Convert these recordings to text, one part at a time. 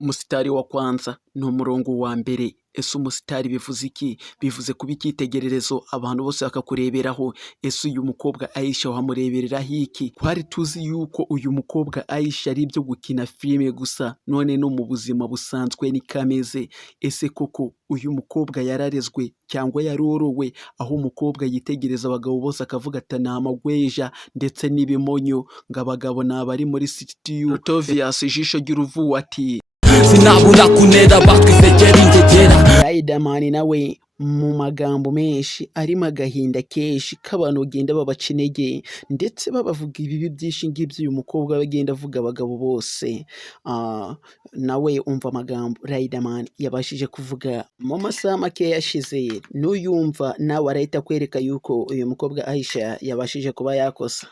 Umusitari wa kwanza ni umurongo wa mbere. Ese umusitari bivuze iki? Bivuze kuba icyitegererezo abantu bose bakakureberaho. Ese uyu mukobwa Aisha wamurebereraho iki? Twari tuzi yuko uyu mukobwa Aisha ari ibyo gukina filime gusa, none no mu buzima busanzwe ni kameze. Ese koko uyu mukobwa yararezwe cyangwa yarorowe, aho umukobwa yitegereza abagabo bose akavuga ati ni amagweja ndetse n'ibimonyo, ngo abagabo ni abari muri sitiyu. Tovius ijisho ry'uruvu ati sinabura kunera batwisekera ingegera. Riderman nawe mu magambo menshi arimo agahinda kenshi k'abantu bagenda babaca intege ndetse babavuga ibibi byinshi ngibyo uyu mukobwa bagenda avuga abagabo bose. Nawe umva amagambo Riderman yabashije kuvuga mu masaha make yashize, n'uyumva nawe arahita kwereka yuko uyu mukobwa Aisha yabashije kuba yakosa.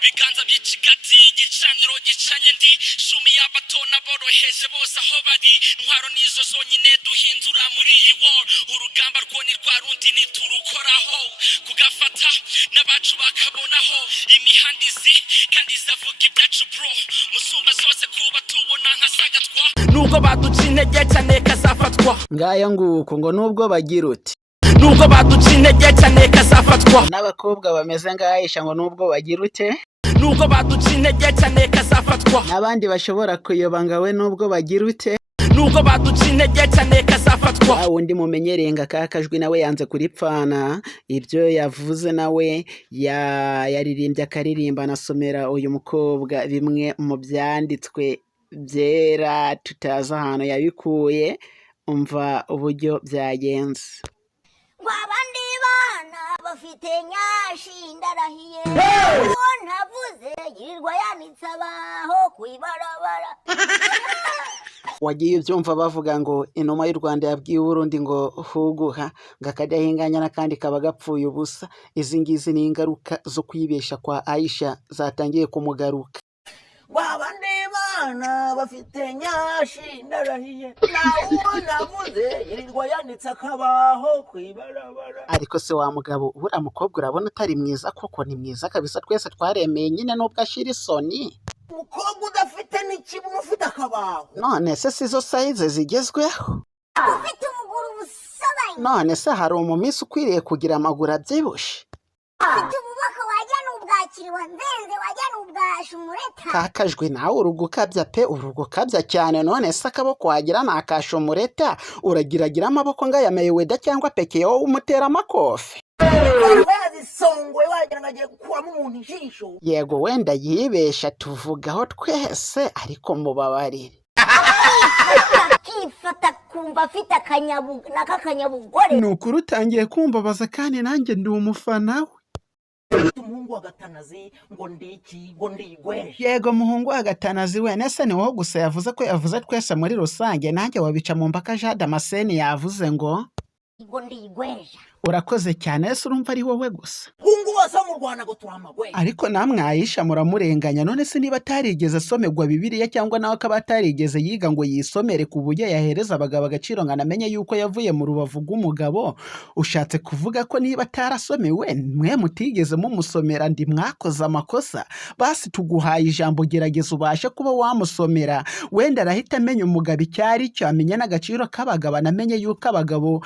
Biganza by'ikigati gicaniro gicanye ndi shumi y'abatona boroheje bose aho bari, ntwaro nizo zonyine duhindura muri iyi war. Urugamba rwo ni rwa rundi ntiturukoraho, kugafata n'abacu bakabonaho imihandizi kandi zavuga ibyacu bro, musumba zose kuba tubona nka sagatwa, nubwo baduca intege cyane kazafatwa. Ngaya nguko ngo nubwo bagira uti nubwo baduca intege cyane kazafatwa, n'abakobwa bameze nka Aisha ngo nubwo bagira ute, nubwo baduca intege cyane kazafatwa, n'abandi bashobora kuyoba ngo we nubwo bagira ute, nubwo baduca intege cyane kazafatwa. wundi mumenyereye ngo akakajwi nawe yanze kuripfana, ibyo yavuze nawe yaririmbye akaririmba anasomera uyu mukobwa bimwe mu byanditswe byera tutazi ahantu yabikuye. Umva uburyo byagenze. Abandi bana bafite nyashi ndarahiye, uwo ntavuze yirirwa yanitse abaho kwibarabara. Wagiye ubyumva bavuga ngo inuma y'u Rwanda yabwiye Burundi ngo huguha ngo akadahinganya n'akandi kaba gapfuye ubusa. Izi ngizi ni ingaruka zo kwibesha kwa Aisha zatangiye kumugaruka. Abandi bana bafite nyashi ndarahiye, uwo ntavuze yirirwa yanitse akabaho kwibarabara. Ariko se wa mugabo, buriya mukobwa urabona utari mwiza koko? Ni mwiza kabisa, twese twaremeye nyine nubwo ashira isoni. Umukobwa udafite n'ikibuno ufite akabaho, None se sizo size zigezweho? ufite umuguru busabanye, None se hari umumisi ukwiriye kugira amaguru abyibushe? ufite ububaka wajya n'ubwakiriwe nzenze wajya n'ubwasha umureta. Kakajwe nawe urugukabya pe, urugukabya cyane. None se akaboko wagira ni akasha umureta, uragiragira amaboko ngayameye weda cyangwa peke wowe umutera amakofe? Yazisongoye wagira ngo agiye gukuramo umuntu ijisho. Yego wenda yibesha tuvugaho twese, ariko mubabarire. Akifata kumva afite n'akanyabugore. Ni ukuri utangiye kumbabaza kandi nanjye ndi umufana we. Umuhungu wa Gatanazi ngo ndiki ngo ndigweje. Yego muhungu wa Gatanazi we, nese ni wowe gusa yavuze ko yavuze twese muri rusange? Nanjye wabica mu mbaka Jean Damascene yavuze ngo ndigweje. urakoze cyane. Ese urumva ari wowe gusa? Hungu wose mu Rwanda ngo tuhamagwe. Ariko namwe Aisha muramurenganya. None se niba atarigeze asomerwa Bibiliya cyangwa nawe akaba atarigeze yiga ngo yisomere ku buryo yahereza abagabo agaciro ngo anamenye yuko yavuye mu rubavu rw'umugabo, ushatse kuvuga ko niba atarasomewe mwe mutigeze mumusomera ndi mwakoze amakosa? Basi tuguhaye ijambo, gerageza ubashe kuba wamusomera, wenda arahita amenya umugabo icyo ari cyo, amenya n'agaciro k'abagabo, anamenye yuko abagabo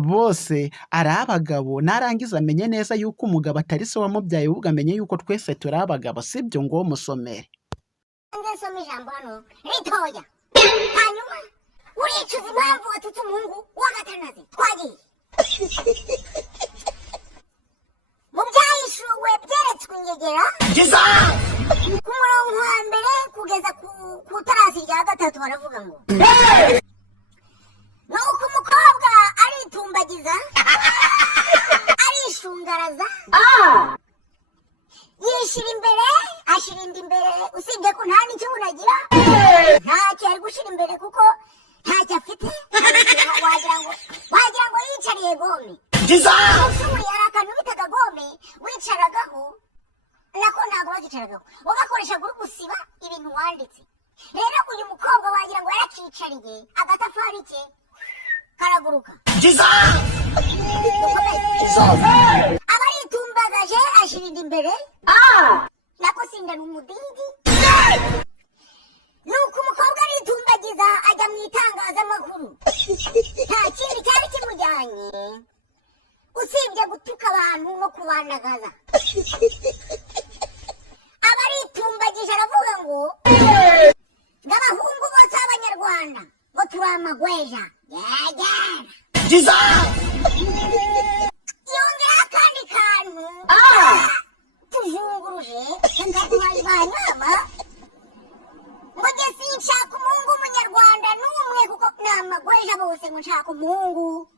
bose ari abagabo, narangiza amenye neza yuko umugabo atari se wamubyaye, ahubwo amenye yuko twese turi abagabo. Sibyo ngo musomere? Ngesoma ijambo hano ritoya, hanyuma uricuza impamvu watutse umuhungu wa Gatanazi. Twagiye mu byahishuwe byeretswe ingegera ku murongo wa mbere kugeza ku tarasi rya gatatu baravuga ngo nuko umukobwa aritumbagiza arishungaraza yishira imbere ashira inda imbere, usibye ko nta n'icyo unagira, ntacyo ari gushira imbere kuko ntacyo afite. wagira ngo yicariye gome. Ushuri hari akantu bitaga gome wicaragaho, nako ntabwo bagicaragaho, ugakoreshaga uri gusiba ibintu wanditse. Rero uyu mukobwa wagira ngo yarakicariye, agatafari ke karaguruka. Abaritumbagaje ashira inda imbere, nako sinda n'umudigi nuko umukobwa aritumbagiza ajya mu itangazamakuru. Nta kindi cyari kimujyanye usibye gutuka abantu no kubandagaza. Aba aritumbagije aravuga ngo abahungu bose b'Abanyarwanda ngo turi amagweja. Yongera akandi kantu tuzunguruje ndaduhaye banama ngo jye sinshaka umuhungu w'Umunyarwanda n'umwe kuko ni amagweja bose ngo nshaka umuhungu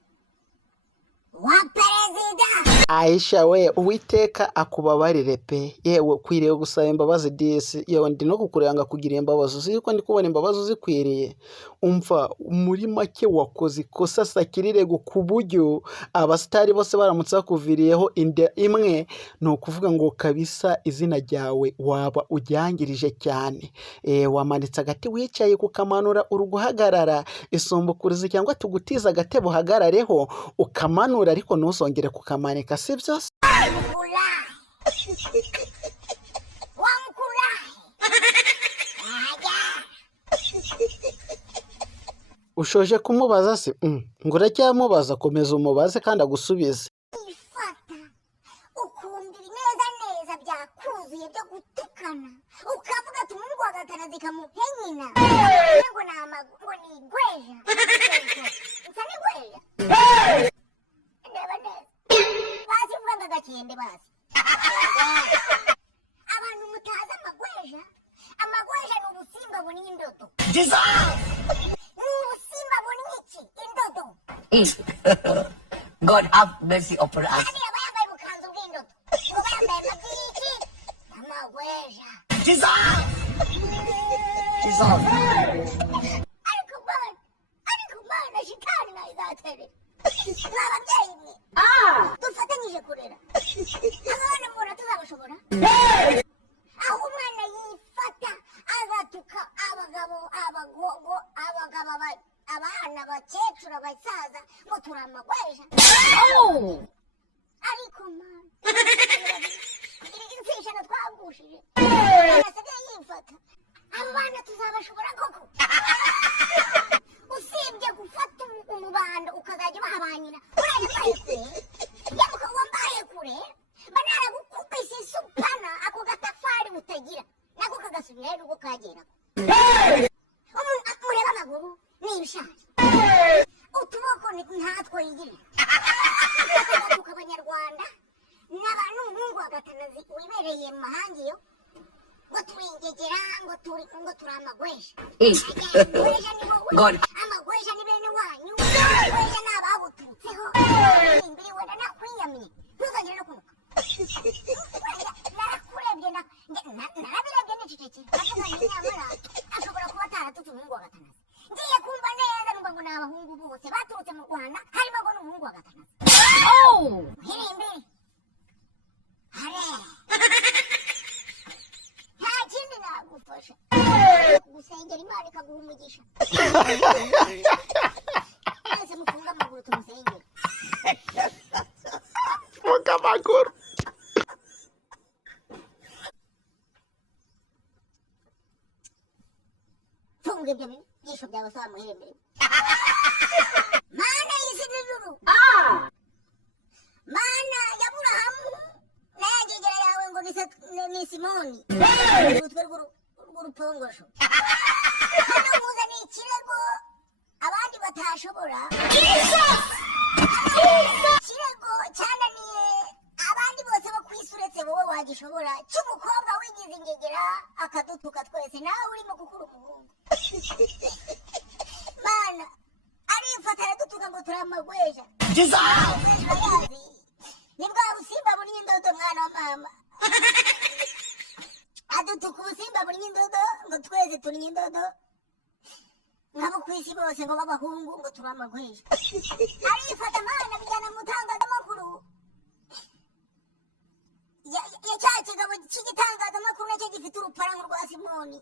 wa perezida. Aisha we, Uwiteka akubabarire pe. Yewe ukwiriye gusaba imbabazi disi. Yewe ndi no kukuranga kugira imbabazi. Uzi ko ndi kubona imbabazi uzikwiriye. Umva muri make wakoze ikosa sakirirego ku buryo abasitari bose baramutse bakuviriyeho inda imwe, no kuvuga ngo kabisa izina ryawe waba ujyangirije cyane. Wamanitse agati wicaye kukamanura uruguhagarara isumbukuriza cyangwa tugutiza agatebo hagarareho ukamanura ariko ntuzongere kukamanika, si byo? Ushoje kumubaza se? Ngo uracyamubaza, komeza umubaze kandi agusubize. Ifata ukumva neza neza byakuzuye byo gutukana ukavuga ati Mungu agatana zikamuhenyina ngo ngo ni igweja. Nsa ni igweja ndeba neza basi mvanga gakende basi. Abantu mutaza amagweja ni ubusimba bunini indodo. God have mercy upon us. dufatanyije kurera abana mbona tuzabashobora aho umwana yifata agatuka abagabo abana bakecuru abasaza ngo turi amagweja. Ariko mana insishano twagushije asigaye yifata abo bana tuzabashobora koko? Usibye gufata umubanda ukazajya ubaha ba nyina urayambaye kure yamuka wambaye kure banara gukubise isupana ako gatafari mutagira nako kagasubira n'ubwo kagera mureba amaguru n'ibishaje utuboko ntatwo yigirira tuka Abanyarwanda n'abantu umuhungu agatanazi wibereye mu mahanga iyo ngo turingegera ngo turi amagweja. Amagweja ni bene wanyu, amagweja ni ababututseho imbere wenda nakwiyamye ntuzongere no kunuka. Narakurebye narabirebye n'icecekere nyamara ashobora kuba ataratutse umuhungu wa gatanazi. Ngiye kumva neza numva ngo ni abahungu bose baturutse mu Rwanda harimo ngo n'umuhungu wa gatanazi. Hirinde nta kindi nagufasha gusengera Imana ikaguha umugisha. Mwese mufunga amaguru tumusengere. Funga amaguru. Funga ibyo byisho byawe sawa muhembere. Mana y'isi n'ijuru, Mana ya Aburahamu n'ayagegera yawe ngo ni Simoni urutwe rw'urupongosho. Hano muzaniye ikirego abandi batashobora. Ikirego cyananiye abandi bose bo kwisi uretse wowe wagishobora, cy'umukobwa wigize ingegera akadutuka twese nawe urimo gukura umuhungu. Mana arifata aradutuka ngo turi amagweja. Ni bwa busimba bunini indodo mwana wa mama. Adutuka ubusimba bunini indodo ngo twese turi indodo. Ngabo kwisi bose ngo babahungu ngo turi amagweja. Arifata Mana bijyana mu itangazamakuru. Ya cya kigabo cy'igitangazamakuru nacyo gifite uruparango rwa Simoni.